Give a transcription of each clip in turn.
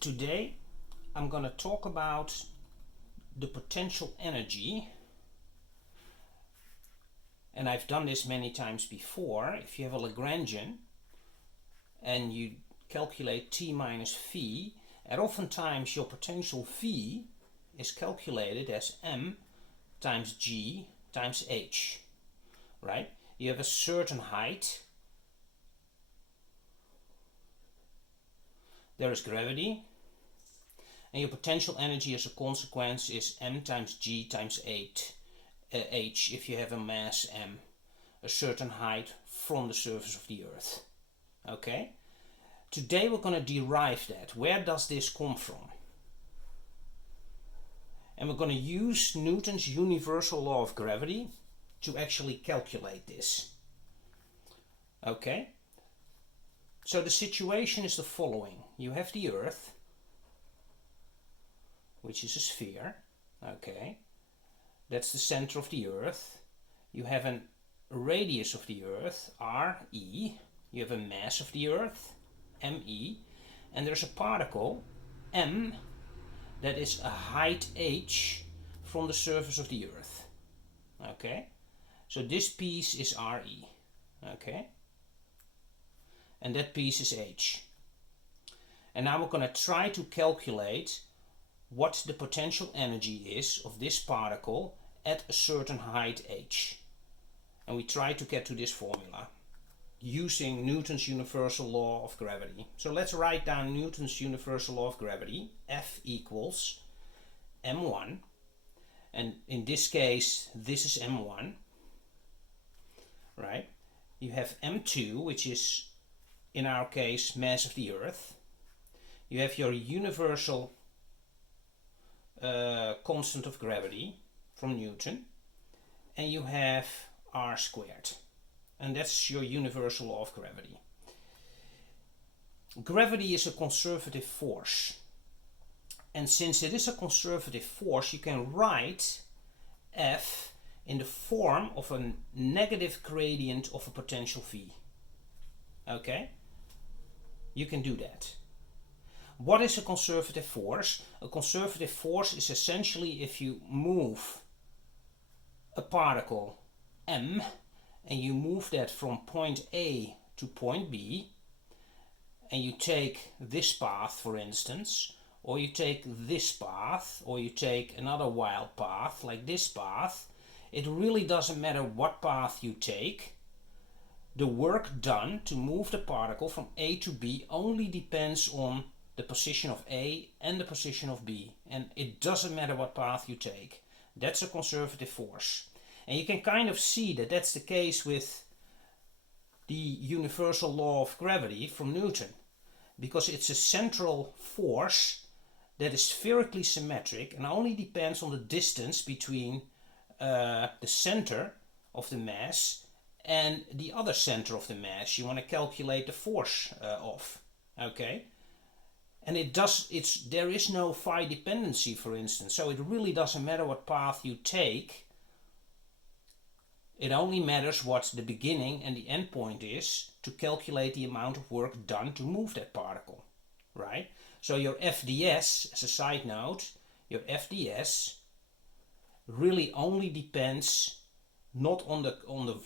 Today I'm going to talk about the potential energy, and I've done this many times before. If you have a Lagrangian and you calculate T minus V, and oftentimes your potential V is calculated as m times g times h, right? You have a certain height, there is gravity, and your potential energy as a consequence is m times g times h if you have a mass m, a certain height from the surface of the earth. Okay? Today we're going to derive that. Where does this come from? And we're going to use Newton's universal law of gravity to actually calculate this. Okay? So the situation is the following. You have the earth, which is a sphere. Okay? That's the center of the earth. You have a radius of the earth, r-e. You have a mass of the earth, m.e. And there's a particle, m, that is a height h from the surface of the earth. Okay? So this piece is re. Okay? And that piece is h. And now we're going to try to calculate what the potential energy is of this particle at a certain height h. And we try to get to this formula using Newton's universal law of gravity. So let's write down Newton's universal law of gravity. F equals m1, and in this case this is m1, right? You have m2, which is in our case mass of the earth. You have your universal constant of gravity from Newton, and you have r squared, and that's your universal law of gravity. Gravity is a conservative force, and since it is a conservative force, you can write F in the form of a negative gradient of a potential V. Okay? You can do that. What is a conservative force? A conservative force is essentially if you move a particle m and you move that from point A to point B, and you take this path, for instance, or you take this path, or you take another wild path like this path. It really doesn't matter what path you take. The work done to move the particle from A to B only depends on the position of A and the position of B, and it doesn't matter what path you take. That's a conservative force. And you can kind of see that that's the case with the universal law of gravity from Newton, because it's a central force that is spherically symmetric and only depends on the distance between the center of the mass and the other center of the mass you want to calculate the force of. Okay? And there is no phi dependency, for instance, so it really doesn't matter what path you take. It only matters what the beginning and the end point is to calculate the amount of work done to move that particle, right? So your FDS, as a side note, your FDS really only depends not on the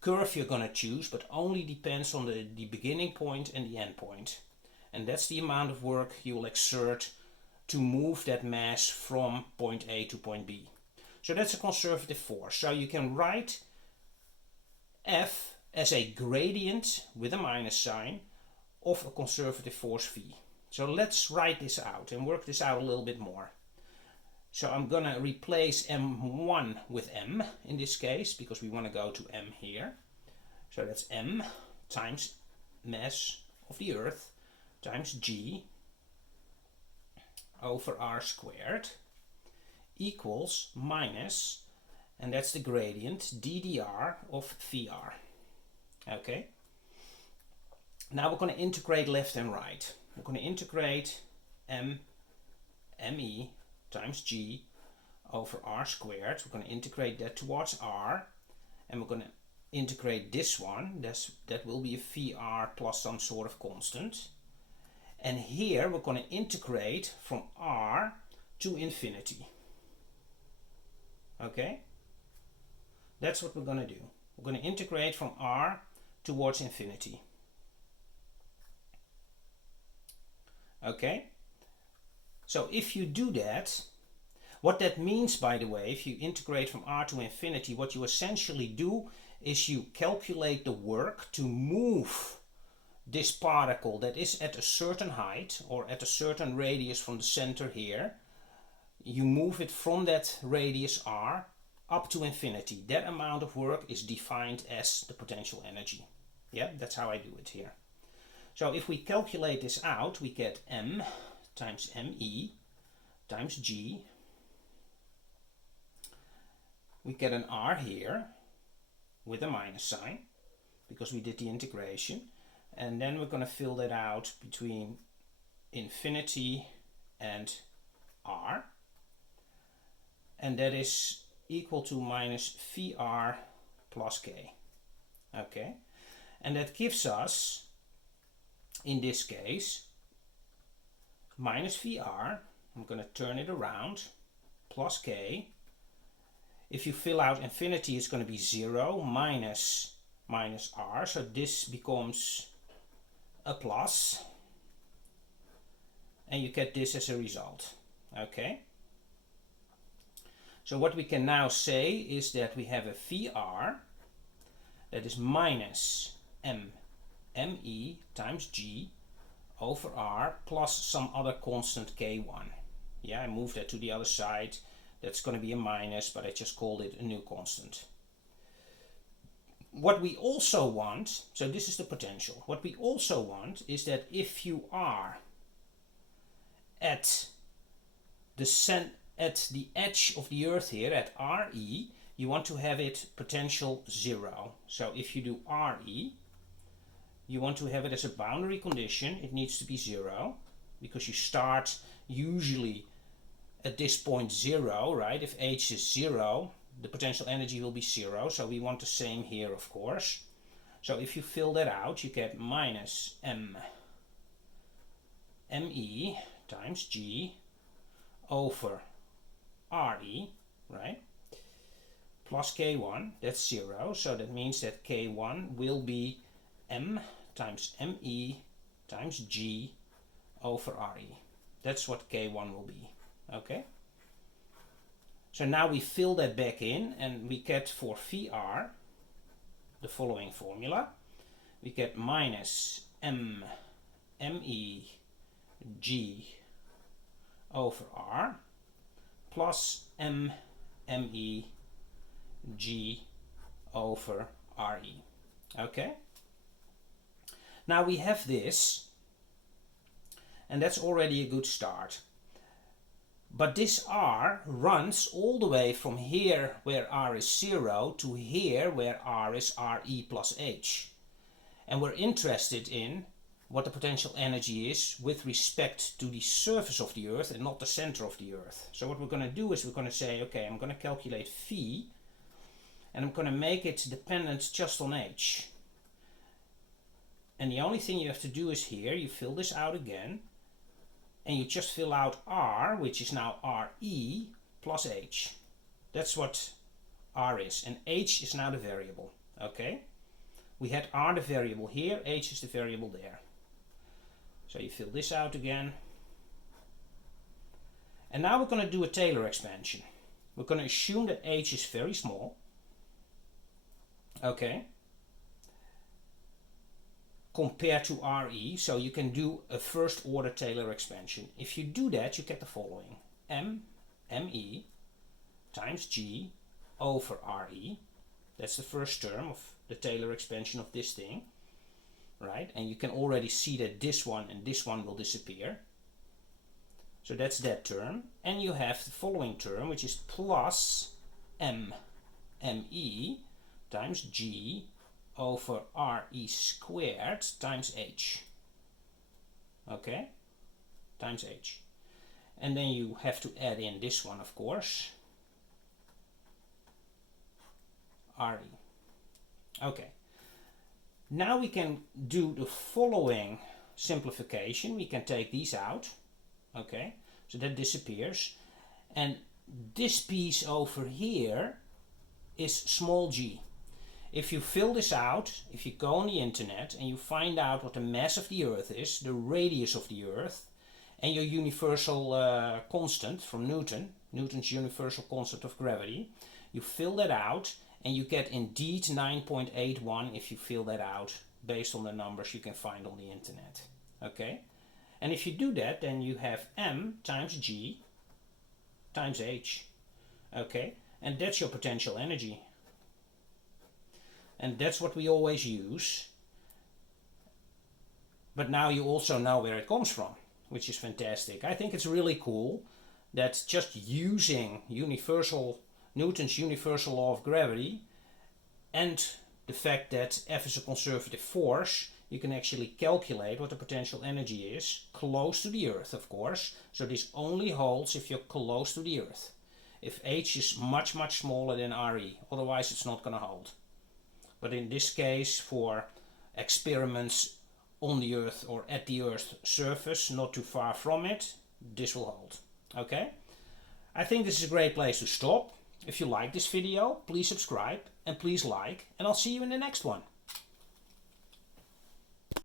curve you're going to choose, but only depends on the beginning point and the end point. And that's the amount of work you will exert to move that mass from point A to point B. So that's a conservative force. So you can write F as a gradient with a minus sign of a conservative force V. So let's write this out and work this out a little bit more. So I'm going to replace m1 with m in this case, because we want to go to m here. So that's m times mass of the earth times g over r squared equals minus, and that's the gradient, ddr of Vr. Okay? Now we're going to integrate left and right. We're going to integrate me times g over r squared. We're going to integrate that towards r, and we're going to integrate this one. That will be a Vr plus some sort of constant. And here we're going to integrate from r to infinity. Okay? That's what we're going to do. We're going to integrate from r towards infinity. Okay? So if you do that, what that means, by the way, if you integrate from r to infinity, what you essentially do is you calculate the work to move this particle that is at a certain height or at a certain radius from the center here. You move it from that radius r up to infinity. That amount of work is defined as the potential energy. Yeah, that's how I do it here. So if we calculate this out, we get m times me times g. We get an r here with a minus sign because we did the integration. And then we're going to fill that out between infinity and r. And that is equal to minus Vr plus k. Okay, and that gives us, in this case, minus Vr, I'm going to turn it around, plus k. If you fill out infinity, it's going to be 0 minus r, so this becomes a plus, and you get this as a result. Okay. So what we can now say is that we have a Vr that is minus me times g over r plus some other constant k1. Yeah, I moved that to the other side. That's going to be a minus, but I just called it a new constant. What we also want, so this is the potential. What we also want is that if you are at the edge of the Earth here at RE, you want to have it potential 0. So if you do RE, you want to have it as a boundary condition. It needs to be 0 because you start usually at this point 0, right? If H is 0, the potential energy will be 0. So we want the same here, of course. So if you fill that out, you get minus me times g over RE, right? Plus k1, that's 0. So that means that k1 will be m times me times g over RE. That's what k1 will be. Okay? So now we fill that back in and we get for Vr the following formula. We get minus me g over r plus me g over re. Okay? Now we have this, and that's already a good start. But this r runs all the way from here where r is 0 to here where r is re plus h. And we're interested in what the potential energy is with respect to the surface of the Earth and not the center of the Earth. So what we're going to do is we're going to say, okay, I'm going to calculate phi, and I'm going to make it dependent just on h. And the only thing you have to do is here, you fill this out again, and you just fill out r, which is now re plus h. That's what r is, and h is now the variable. Okay? We had r the variable here, h is the variable there. So you fill this out again. And now we're going to do a Taylor expansion. We're going to assume that h is very small. Okay? Compared to re, so you can do a first order Taylor expansion. If you do that, you get the following. me times g over re. That's the first term of the Taylor expansion of this thing. Right? And you can already see that this one and this one will disappear. So that's that term. And you have the following term, which is plus me times g over re squared times h. Okay? Times h. And then you have to add in this one, of course. re. Okay. Now we can do the following simplification, we can take these out. Okay, so that disappears. And this piece over here is small g. If you fill this out, if you go on the internet and you find out what the mass of the Earth is, the radius of the Earth, and your universal constant from Newton's universal constant of gravity, you fill that out and you get indeed 9.81 if you fill that out based on the numbers you can find on the internet. Okay? And if you do that, then you have m times g times h. Okay? And that's your potential energy. And that's what we always use. But now you also know where it comes from, which is fantastic. I think it's really cool that just using Newton's universal law of gravity and the fact that F is a conservative force, you can actually calculate what the potential energy is close to the Earth, of course. So this only holds if you're close to the Earth. If H is much, much smaller than RE, otherwise it's not going to hold. But in this case, for experiments on the Earth or at the Earth's surface, not too far from it, this will hold. Okay? I think this is a great place to stop. If you like this video, please subscribe and please like, and I'll see you in the next one.